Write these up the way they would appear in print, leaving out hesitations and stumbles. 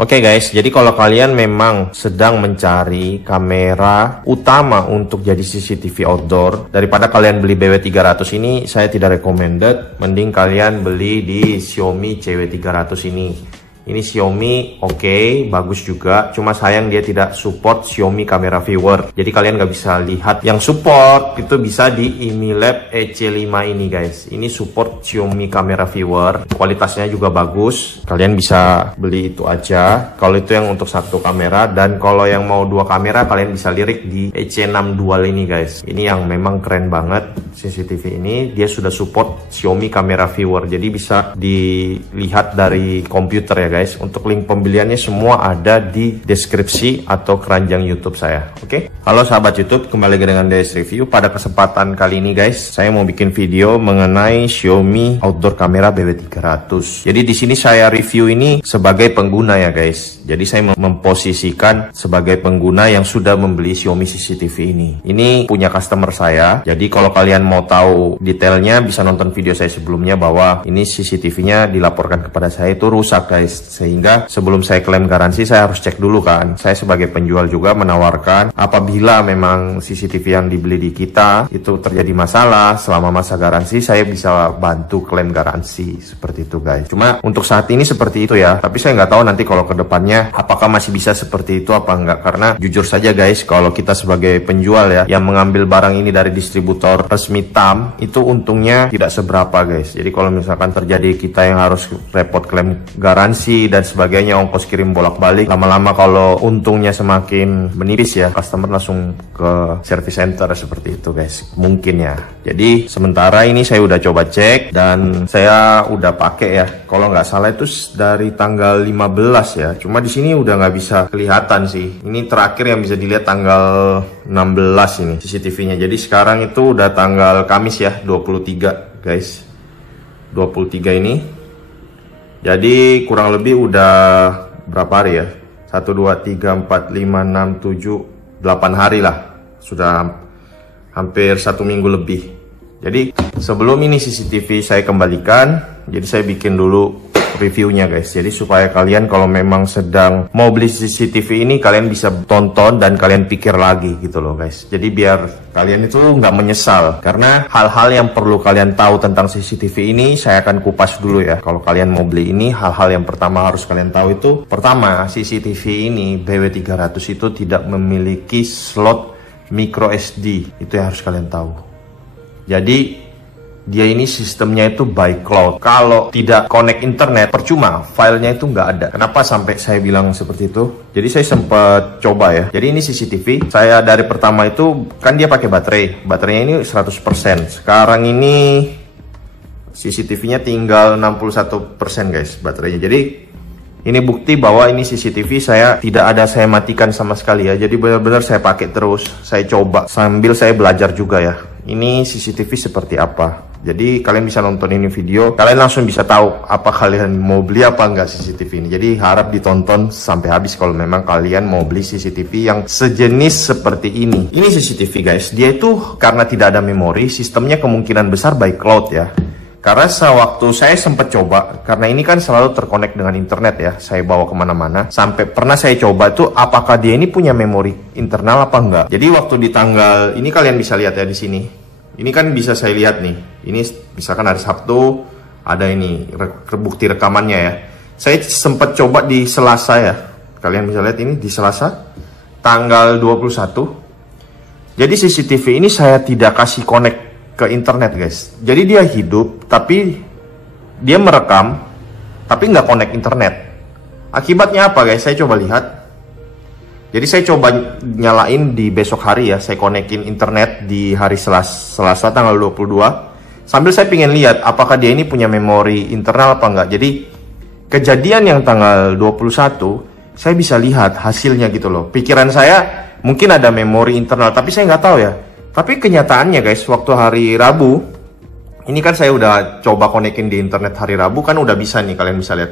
Oke guys, jadi kalau kalian memang sedang mencari kamera utama untuk jadi CCTV outdoor, daripada kalian beli BW300 ini, saya tidak recommended. Mending kalian beli di Xiaomi CW300 ini. Ini Xiaomi oke, bagus juga. Cuma sayang dia tidak support Xiaomi Camera Viewer. Jadi kalian nggak bisa lihat. Yang support itu bisa di ImiLab EC5 ini guys. Ini support Xiaomi Camera Viewer. Kualitasnya juga bagus. Kalian bisa beli itu aja. Kalau itu yang untuk satu kamera. Dan kalau yang mau dua kamera, kalian bisa lirik di EC6 Dual ini guys. Ini yang memang keren banget CCTV ini. Dia sudah support Xiaomi Camera Viewer. Jadi bisa dilihat dari komputer ya guys. Untuk link pembeliannya semua ada di deskripsi atau keranjang YouTube saya. Oke. Halo sahabat YouTube, kembali lagi dengan DS Review. Pada kesempatan kali ini guys, saya mau bikin video mengenai Xiaomi outdoor kamera BW300. Jadi di sini saya review ini sebagai pengguna ya guys. Jadi saya memposisikan sebagai pengguna yang sudah membeli Xiaomi CCTV ini. Ini punya customer saya. Jadi kalau kalian mau tahu detailnya bisa nonton video saya sebelumnya bahwa ini CCTV-nya dilaporkan kepada saya itu rusak guys. Sehingga sebelum saya klaim garansi saya harus cek dulu kan. Saya sebagai penjual juga menawarkan apabila memang CCTV yang dibeli di kita itu terjadi masalah selama masa garansi, saya bisa bantu klaim garansi seperti itu guys. Cuma untuk saat ini seperti itu ya. Tapi saya nggak tahu nanti kalau ke depannya apakah masih bisa seperti itu apa enggak. Karena jujur saja guys, kalau kita sebagai penjual ya yang mengambil barang ini dari distributor resmi TAM itu untungnya tidak seberapa guys. Jadi kalau misalkan terjadi kita yang harus repot klaim garansi dan sebagainya, ongkos kirim bolak-balik, lama-lama kalau untungnya semakin menipis ya, customer langsung ke service center seperti itu guys, mungkin ya. Jadi sementara ini saya udah coba cek dan saya udah pakai ya, kalau nggak salah itu dari tanggal 15 ya, cuma di sini udah nggak bisa kelihatan sih. Ini terakhir yang bisa dilihat tanggal 16 ini CCTV-nya. Jadi sekarang itu udah tanggal Kamis ya, 23 guys, 23 ini. Jadi kurang lebih udah berapa hari ya? 1, 2, 3, 4, 5, 6, 7, 8 hari lah. Sudah hampir 1 minggu lebih. Jadi sebelum ini CCTV saya kembalikan, jadi saya bikin dulu reviewnya guys. Jadi supaya kalian kalau memang sedang mau beli CCTV ini, kalian bisa tonton dan kalian pikir lagi gitu loh guys. Jadi biar kalian itu nggak menyesal. Karena hal-hal yang perlu kalian tahu tentang CCTV ini saya akan kupas dulu ya. Kalau kalian mau beli ini, hal-hal yang pertama harus kalian tahu itu, pertama, CCTV ini BW300 itu tidak memiliki slot micro SD. Itu yang harus kalian tahu. Jadi dia ini sistemnya itu by cloud. Kalau tidak connect internet, percuma, filenya itu nggak ada. Kenapa sampai saya bilang seperti itu? Jadi saya sempat coba ya. Jadi ini CCTV, saya dari pertama itu, kan dia pakai baterai. Baterainya ini 100%. Sekarang ini CCTV-nya tinggal 61% guys baterainya. Jadi ini bukti bahwa ini CCTV saya tidak ada saya matikan sama sekali ya. Jadi benar-benar saya pakai terus. Saya coba sambil saya belajar juga ya. Ini CCTV seperti apa. Jadi kalian bisa nonton ini video, kalian langsung bisa tahu apa kalian mau beli apa enggak CCTV ini. Jadi harap ditonton sampai habis kalau memang kalian mau beli CCTV yang sejenis seperti ini. Ini CCTV guys, dia itu karena tidak ada memori, sistemnya kemungkinan besar by cloud ya. Karena sewaktu saya sempat coba, karena ini kan selalu terkonek dengan internet ya, saya bawa kemana-mana. Sampai pernah saya coba tuh, apakah dia ini punya memori internal apa enggak. Jadi waktu di tanggal, ini kalian bisa lihat ya di sini. Ini kan bisa saya lihat nih, ini misalkan hari Sabtu, ada ini bukti rekamannya ya. Saya sempat coba di Selasa ya, kalian bisa lihat ini di Selasa, tanggal 21. Jadi CCTV ini saya tidak kasih connect ke internet guys. Jadi dia hidup, tapi dia merekam, tapi nggak connect internet. Akibatnya apa guys? Saya coba lihat. Jadi saya coba nyalain di besok hari ya, saya konekin internet di hari Selasa tanggal 22. Sambil saya pengen lihat apakah dia ini punya memori internal apa enggak. Jadi kejadian yang tanggal 21, saya bisa lihat hasilnya gitu loh. Pikiran saya mungkin ada memori internal, tapi saya nggak tahu ya. Tapi kenyataannya guys, waktu hari Rabu, ini kan saya udah coba konekin di internet hari Rabu, kan udah bisa nih, kalian bisa lihat.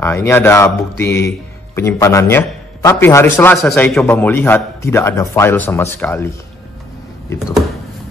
Nah ini ada bukti penyimpanannya. Tapi hari Selasa saya coba mau lihat, tidak ada file sama sekali. Itu.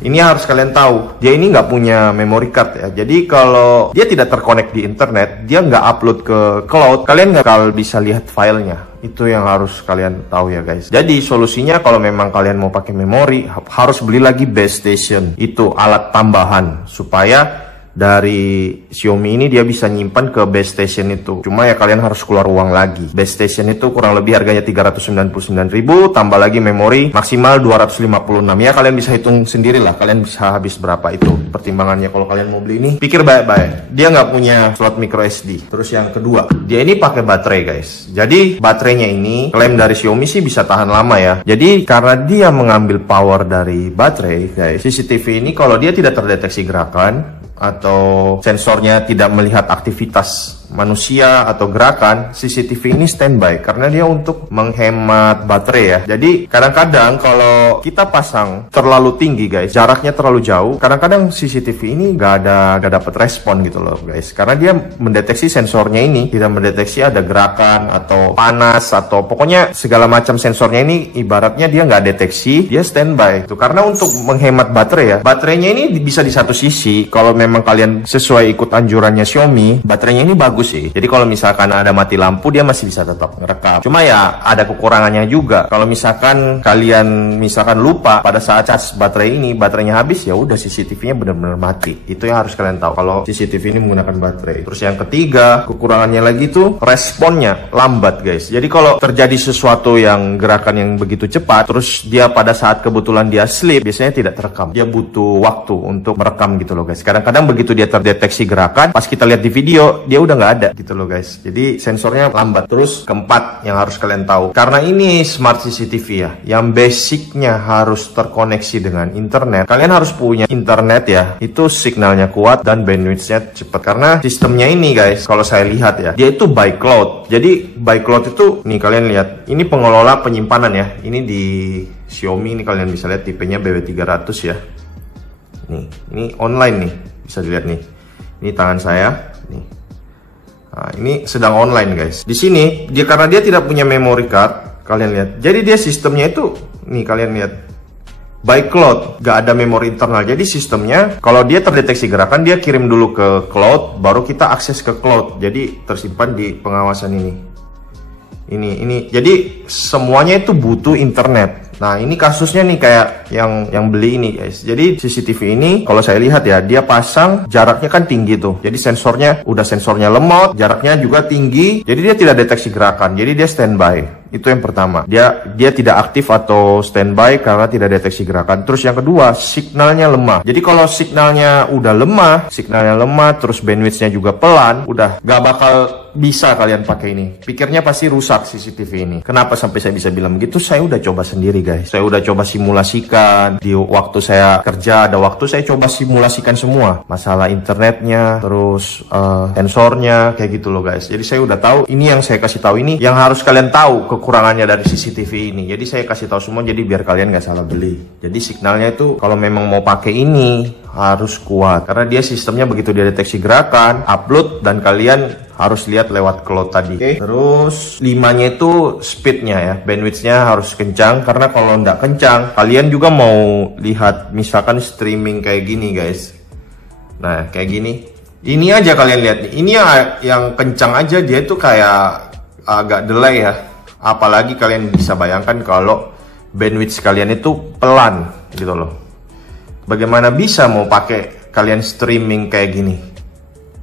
Ini harus kalian tahu, dia ini nggak punya memory card ya. Jadi kalau dia tidak terkonek di internet, dia nggak upload ke cloud, kalian nggak bakal bisa lihat filenya. Itu yang harus kalian tahu ya guys. Jadi solusinya kalau memang kalian mau pakai memori, harus beli lagi base station. Itu alat tambahan supaya dari Xiaomi ini dia bisa nyimpan ke base station itu. Cuma ya kalian harus keluar uang lagi. Base station itu kurang lebih harganya 399.000, tambah lagi memori maksimal 256. Ya kalian bisa hitung sendiri lah, kalian bisa habis berapa itu pertimbangannya kalau kalian mau beli ini. Pikir baik-baik. Dia nggak punya slot micro SD. Terus yang kedua, dia ini pakai baterai guys. Jadi baterainya ini klaim dari Xiaomi sih bisa tahan lama ya. Jadi karena dia mengambil power dari baterai guys, CCTV ini kalau dia tidak terdeteksi gerakan atau sensornya tidak melihat aktivitas manusia atau gerakan, CCTV ini standby karena dia untuk menghemat baterai ya. Jadi kadang-kadang kalau kita pasang terlalu tinggi guys, jaraknya terlalu jauh, kadang-kadang CCTV ini nggak dapat respon gitu loh guys, karena dia mendeteksi sensornya ini tidak mendeteksi ada gerakan atau panas atau pokoknya segala macam sensornya ini ibaratnya dia nggak deteksi, dia standby itu karena untuk menghemat baterai ya. Baterainya ini bisa di satu sisi kalau memang kalian sesuai ikut anjurannya Xiaomi, baterainya ini bagus sih. Jadi kalau misalkan ada mati lampu dia masih bisa tetap ngerekam. Cuma ya ada kekurangannya juga. Kalau misalkan kalian lupa pada saat cas baterai ini, baterainya habis, ya udah CCTV-nya benar-benar mati. Itu yang harus kalian tahu kalau CCTV ini menggunakan baterai. Terus yang ketiga, kekurangannya lagi tuh responnya lambat guys. Jadi kalau terjadi sesuatu yang gerakan yang begitu cepat, terus dia pada saat kebetulan dia sleep, biasanya tidak terekam. Dia butuh waktu untuk merekam gitu loh guys. Kadang-kadang begitu dia terdeteksi gerakan, pas kita lihat di video, dia udah nggak ada gitu loh guys. Jadi sensornya lambat. Terus keempat yang harus kalian tahu, karena ini smart CCTV ya, yang basicnya harus terkoneksi dengan internet, kalian harus punya internet ya, itu signalnya kuat dan bandwidthnya cepat. Karena sistemnya ini guys, kalau saya lihat ya, dia itu by cloud. Jadi by cloud itu nih kalian lihat, ini pengelola penyimpanan ya, ini di Xiaomi ini kalian bisa lihat tipenya BW300 ya. Ini online nih, bisa dilihat nih. Ini tangan saya nih. Nah, ini sedang online guys. Di sini dia karena dia tidak punya memory card, kalian lihat. Jadi dia sistemnya itu nih kalian lihat by cloud, gak ada memori internal. Jadi sistemnya kalau dia terdeteksi gerakan dia kirim dulu ke cloud, baru kita akses ke cloud. Jadi tersimpan di pengawasan ini. Ini. Jadi semuanya itu butuh internet. Nah ini kasusnya nih kayak yang beli ini guys. Jadi CCTV ini kalau saya lihat ya, dia pasang jaraknya kan tinggi tuh. Jadi sensornya lemot, jaraknya juga tinggi. Jadi dia tidak deteksi gerakan. Jadi dia standby. Itu yang pertama. Dia tidak aktif atau standby karena tidak deteksi gerakan. Terus yang kedua, signalnya lemah. Jadi kalau signalnya udah lemah, terus bandwidthnya juga pelan, udah gak bakal bisa kalian pakai ini. Pikirnya pasti rusak CCTV ini. Kenapa sampai saya bisa bilang begitu? Saya udah coba sendiri guys. Saya udah coba simulasikan. Di waktu saya kerja, ada waktu saya coba simulasikan semua. Masalah internetnya, terus sensornya, kayak gitu loh guys. Jadi saya udah tahu, ini yang saya kasih tahu ini, yang harus kalian tahu kekurangannya dari CCTV ini. Jadi saya kasih tahu semua, jadi biar kalian nggak salah beli. Jadi signalnya itu kalau memang mau pakai ini harus kuat. Karena dia sistemnya begitu dia deteksi gerakan, upload, dan kalian harus lihat lewat cloud tadi. Oke. Terus 5-nya itu speednya ya, bandwidthnya harus kencang. Karena kalau nggak kencang, kalian juga mau lihat misalkan streaming kayak gini guys. Nah kayak gini. Ini aja kalian lihat nih. Ini yang kencang aja dia itu kayak agak delay ya. Apalagi kalian bisa bayangkan kalau bandwidth kalian itu pelan gitu loh. Bagaimana bisa mau pakai kalian streaming kayak gini?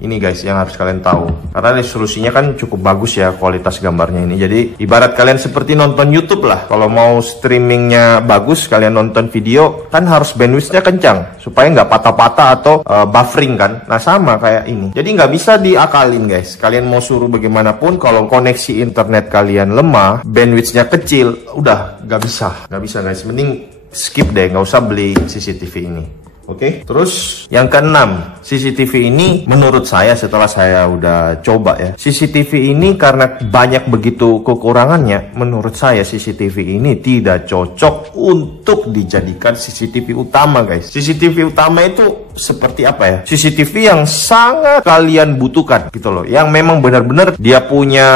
Ini guys yang harus kalian tahu. Karena resolusinya kan cukup bagus ya kualitas gambarnya ini. Jadi ibarat kalian seperti nonton YouTube lah. Kalau mau streamingnya bagus, kalian nonton video kan harus bandwidthnya kencang supaya nggak patah-patah atau buffering kan. Nah sama kayak ini. Jadi nggak bisa diakalin guys. Kalian mau suruh bagaimanapun, kalau koneksi internet kalian lemah, bandwidthnya kecil, udah nggak bisa guys. Mending skip deh, nggak usah beli CCTV ini. Oke. Terus yang keenam, CCTV ini menurut saya setelah saya udah coba ya, CCTV ini karena banyak begitu kekurangannya, menurut saya CCTV ini tidak cocok untuk dijadikan CCTV utama guys. CCTV utama itu seperti apa ya, CCTV yang sangat kalian butuhkan gitu loh, yang memang benar-benar dia punya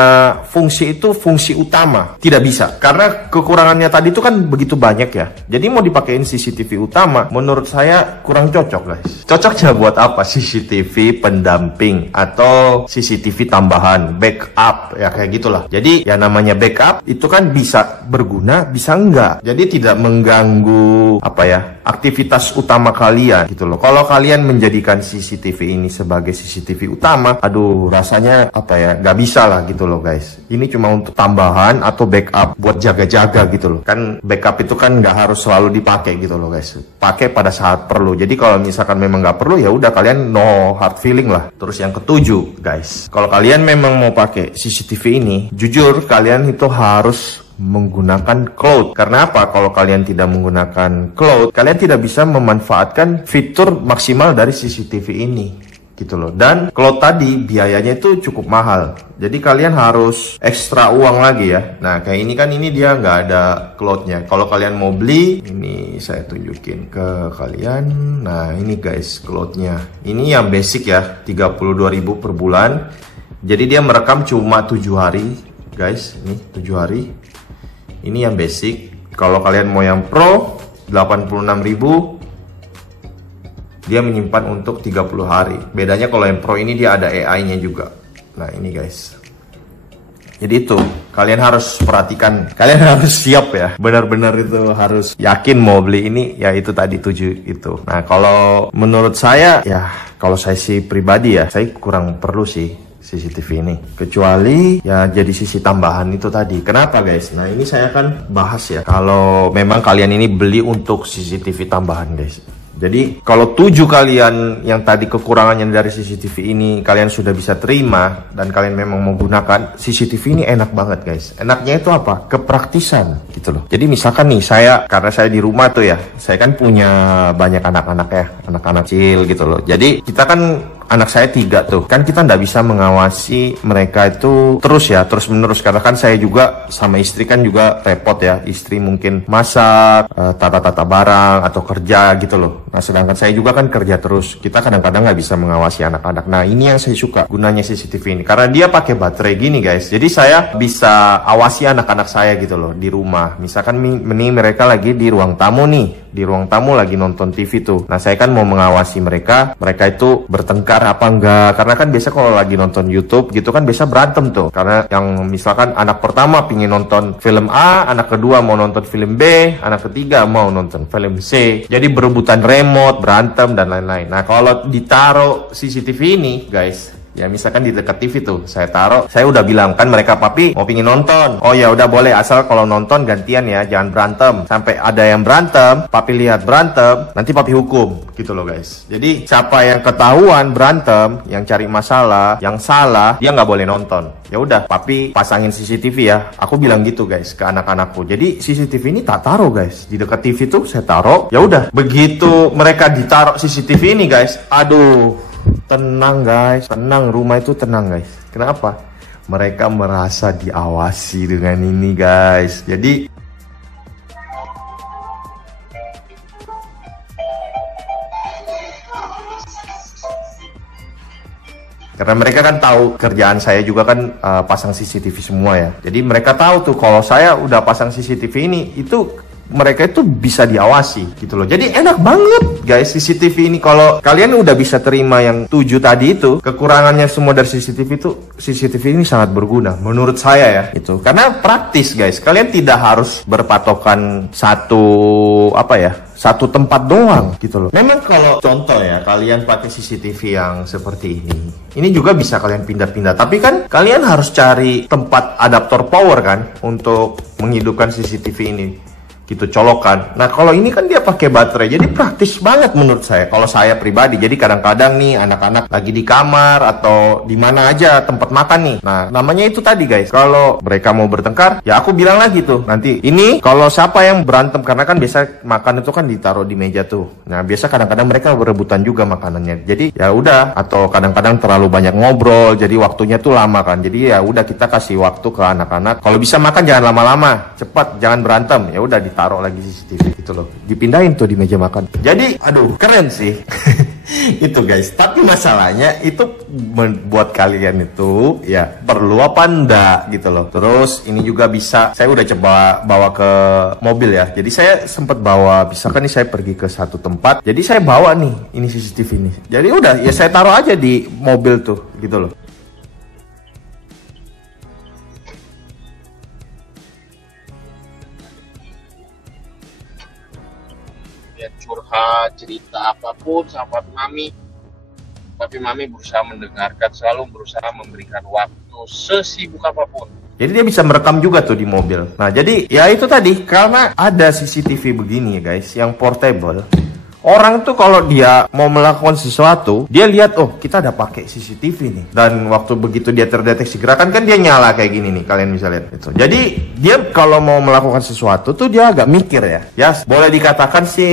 fungsi itu fungsi utama. Tidak bisa, karena kekurangannya tadi itu kan begitu banyak ya. Jadi mau dipakein CCTV utama, menurut saya kurang cocok guys. Cocoknya buat apa? CCTV pendamping atau CCTV tambahan, backup ya, kayak gitulah. Jadi ya namanya backup itu kan bisa berguna, bisa enggak. Jadi tidak mengganggu apa ya, aktivitas utama kalian gitu loh. Kalau kalian menjadikan CCTV ini sebagai CCTV utama, aduh rasanya apa ya, nggak bisa lah gitu loh guys. Ini cuma untuk tambahan atau backup buat jaga-jaga gitu loh. Kan backup itu kan nggak harus selalu dipakai gitu loh guys. Pakai pada saat perlu. Jadi kalau misalkan memang nggak perlu, ya udah kalian no hard feeling lah. Terus yang ketujuh guys, kalau kalian memang mau pakai CCTV ini, jujur kalian itu harus menggunakan cloud. Karena apa? Kalau kalian tidak menggunakan cloud, kalian tidak bisa memanfaatkan fitur maksimal dari CCTV ini gitu loh. Dan cloud tadi biayanya itu cukup mahal, jadi kalian harus ekstra uang lagi ya. Nah kayak ini kan, ini dia nggak ada cloudnya. Kalau kalian mau beli, ini saya tunjukin ke kalian. Nah ini guys cloudnya, ini yang basic ya, 32.000 per bulan. Jadi dia merekam cuma 7 hari guys, ini 7 hari. Ini yang basic. Kalau kalian mau yang pro 86.000, dia menyimpan untuk 30 hari. Bedanya kalau yang pro ini dia ada AI-nya juga. Nah ini guys. Jadi itu kalian harus perhatikan, kalian harus siap ya. Benar-benar itu harus yakin mau beli ini ya, itu tadi 7 itu. Nah kalau menurut saya ya, kalau saya sih pribadi ya, saya kurang perlu sih CCTV ini, kecuali ya jadi sisi tambahan itu tadi. Kenapa guys? Nah ini saya akan bahas ya, kalau memang kalian ini beli untuk CCTV tambahan guys. Jadi kalau 7 kalian yang tadi kekurangannya dari CCTV ini kalian sudah bisa terima, dan kalian memang menggunakan CCTV ini, enak banget guys. Enaknya itu apa? Kepraktisan gitu loh. Jadi misalkan nih saya, karena saya di rumah tuh ya, saya kan punya banyak anak-anak ya, anak-anak kecil gitu loh. Jadi kita kan, anak saya 3 tuh, kan kita nggak bisa mengawasi mereka itu terus ya, terus menerus. Karena kan saya juga sama istri kan juga repot ya, istri mungkin masak, tata-tata barang atau kerja gitu loh. Nah sedangkan saya juga kan kerja terus, kita kadang-kadang nggak bisa mengawasi anak-anak. Nah ini yang saya suka gunanya CCTV ini, karena dia pakai baterai gini guys. Jadi saya bisa awasi anak-anak saya gitu loh di rumah. Misalkan nih mereka lagi di ruang tamu nih, di ruang tamu lagi nonton TV tuh. Nah saya kan mau mengawasi mereka itu bertengkar apa enggak. Karena kan biasa kalau lagi nonton YouTube gitu kan biasa berantem tuh. Karena yang misalkan anak pertama pingin nonton film A, anak kedua mau nonton film B, anak ketiga mau nonton film C. Jadi berebutan remote, berantem dan lain-lain. Nah kalau ditaruh CCTV ini guys, ya misalkan di dekat TV tuh saya taruh, saya udah bilang kan mereka, papi mau pingin nonton, oh ya udah boleh, asal kalau nonton gantian ya, jangan berantem. Sampai ada yang berantem, papi lihat berantem, nanti papi hukum gitu loh guys. Jadi siapa yang ketahuan berantem, yang cari masalah, yang salah, dia nggak boleh nonton. Ya udah, papi pasangin CCTV ya. Aku bilang gitu guys ke anak-anakku. Jadi CCTV ini tak taruh guys di dekat TV tuh, saya taruh. Ya udah, begitu mereka ditaruh CCTV ini guys, aduh, tenang guys, tenang, rumah itu tenang guys. Kenapa? Mereka merasa diawasi dengan ini guys. Jadi karena mereka kan tahu kerjaan saya juga kan pasang CCTV semua ya. Jadi mereka tahu tuh kalau saya udah pasang CCTV ini, itu mereka itu bisa diawasi gitu loh. Jadi enak banget guys CCTV ini. Kalau kalian udah bisa terima yang 7 tadi itu, kekurangannya semua dari CCTV itu, CCTV ini sangat berguna menurut saya ya. Itu karena praktis guys. Kalian tidak harus berpatokan satu tempat doang gitu loh. Memang kalau contoh ya, kalian pakai CCTV yang seperti ini juga bisa kalian pindah-pindah. Tapi kan kalian harus cari tempat adaptor power kan untuk menghidupkan CCTV ini gitu, colokan. Nah kalau ini kan dia pakai baterai, jadi praktis banget menurut saya. Kalau saya pribadi, jadi kadang-kadang nih anak-anak lagi di kamar atau di mana aja tempat makan nih. Nah namanya itu tadi guys, kalau mereka mau bertengkar, ya aku bilang lagi tuh nanti ini kalau siapa yang berantem, karena kan biasa makan itu kan ditaruh di meja tuh. Nah biasa kadang-kadang mereka berebutan juga makanannya. Jadi ya udah, atau kadang-kadang terlalu banyak ngobrol, jadi waktunya tuh lama kan. Jadi ya udah, kita kasih waktu ke anak-anak. Kalau bisa makan jangan lama-lama, cepat, jangan berantem. Ya udah, taruh lagi CCTV gitu loh, dipindahin tuh di meja makan. Jadi aduh keren sih. Itu guys, tapi masalahnya itu buat kalian itu ya perlu apa enggak gitu loh. Terus ini juga bisa, saya udah coba bawa ke mobil ya. Jadi saya sempat bawa, misalkan nih saya pergi ke satu tempat, jadi saya bawa nih ini CCTV ini. Jadi udah ya saya taruh aja di mobil tuh gitu loh. Ya curhat cerita apapun sama Papi Mami berusaha mendengarkan, selalu berusaha memberikan waktu sesibuk apapun. Jadi dia bisa merekam juga tuh di mobil. Nah jadi ya itu tadi, karena ada CCTV begini ya guys, yang portable. Orang tuh kalau dia mau melakukan sesuatu, dia lihat, oh kita ada pakai CCTV nih. Dan waktu begitu dia terdeteksi gerakan, kan dia nyala kayak gini nih, kalian bisa lihat itu. Jadi dia kalau mau melakukan sesuatu tuh dia agak mikir ya. Ya boleh dikatakan sih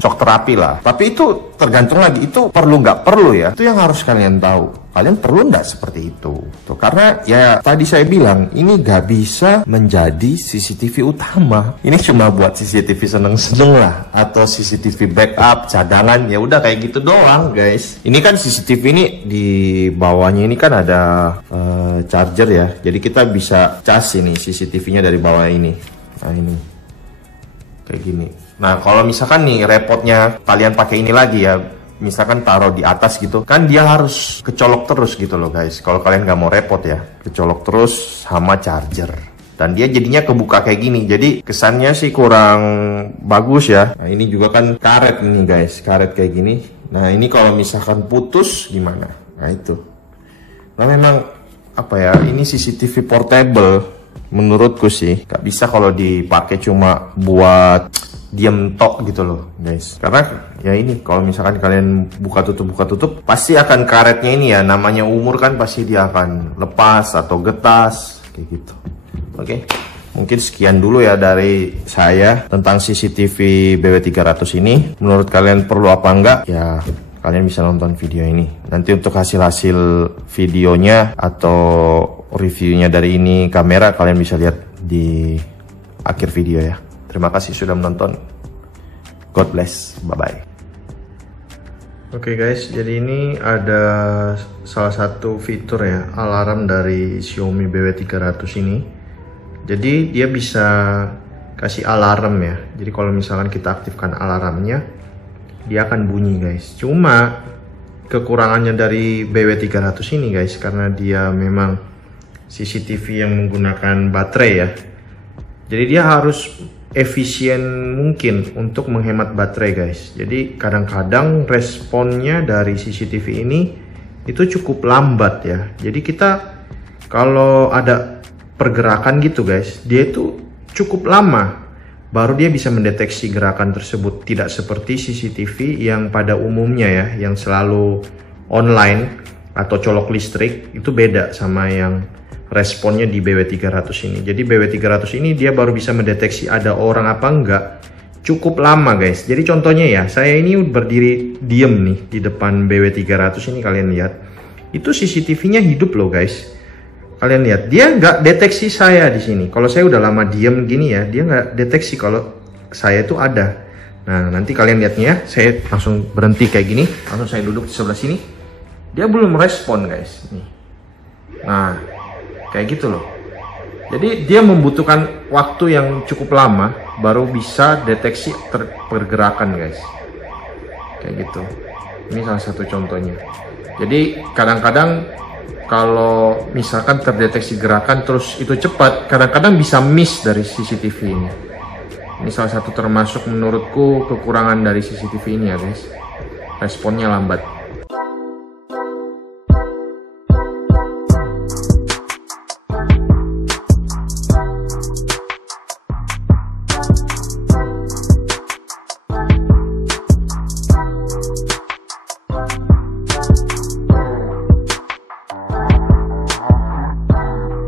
shock terapi lah. Tapi itu tergantung lagi, itu perlu nggak perlu ya. Itu yang harus kalian tahu. Kalian perlu nggak seperti itu? Tuh, karena ya tadi saya bilang, ini nggak bisa menjadi CCTV utama. Ini cuma buat CCTV seneng-seneng lah, atau CCTV backup, cadangan, ya udah kayak gitu doang guys. Ini kan CCTV ini di bawahnya ini kan ada charger ya. Jadi kita bisa cas ini CCTV-nya dari bawah ini. Nah ini kayak gini. Nah kalau misalkan nih repotnya kalian pakai ini lagi ya, misalkan taruh di atas gitu, kan dia harus kecolok terus gitu loh guys. Kalau kalian nggak mau repot ya, kecolok terus sama charger. Dan dia jadinya kebuka kayak gini, jadi kesannya sih kurang bagus ya. Nah ini juga kan karet ini guys, karet kayak gini. Nah ini kalau misalkan putus gimana? Nah itu. Nah memang apa ya, ini CCTV portable menurutku sih nggak bisa kalau dipakai cuma buat diam tok gitu loh guys. Karena ya ini kalau misalkan kalian buka tutup pasti akan karetnya ini ya, namanya umur kan pasti dia akan lepas atau getas kayak gitu. Oke, mungkin sekian dulu ya dari saya tentang CCTV BW300 ini. Menurut kalian perlu apa enggak ya, kalian bisa nonton video ini. Nanti untuk hasil-hasil videonya atau reviewnya dari ini kamera, kalian bisa lihat di akhir video ya. Terima kasih sudah menonton. God bless. Bye-bye. Oke guys, jadi ini ada salah satu fitur ya, alarm dari Xiaomi BW300 ini. Jadi dia bisa kasih alarm ya. Jadi kalau misalkan kita aktifkan alarmnya, dia akan bunyi guys. Cuma kekurangannya dari BW300 ini guys, karena dia memang CCTV yang menggunakan baterai ya. Jadi dia harus efisien mungkin untuk menghemat baterai guys. Jadi kadang-kadang responnya dari CCTV ini itu cukup lambat ya. Jadi kita kalau ada pergerakan gitu guys, dia itu cukup lama baru dia bisa mendeteksi gerakan tersebut. Tidak seperti CCTV yang pada umumnya ya, yang selalu online atau colok listrik, itu beda sama yang responnya di BW300 ini. Jadi BW300 ini dia baru bisa mendeteksi ada orang apa enggak cukup lama guys. Jadi contohnya ya, saya ini berdiri diem nih di depan BW300 ini, kalian lihat itu CCTV-nya hidup loh guys. Kalian lihat dia nggak deteksi saya di sini. Kalau saya udah lama diem gini ya, dia nggak deteksi kalau saya itu ada. Nah nanti kalian lihatnya ya, saya langsung berhenti kayak gini, langsung saya duduk di sebelah sini, dia belum respon guys nih. Nah kayak gitu loh. Jadi dia membutuhkan waktu yang cukup lama baru bisa deteksi pergerakan guys. Kayak gitu. Ini salah satu contohnya. Jadi kadang-kadang kalau misalkan terdeteksi gerakan terus itu cepat, kadang-kadang bisa miss dari CCTV ini. Ini salah satu termasuk menurutku kekurangan dari CCTV ini ya guys. Responnya lambat.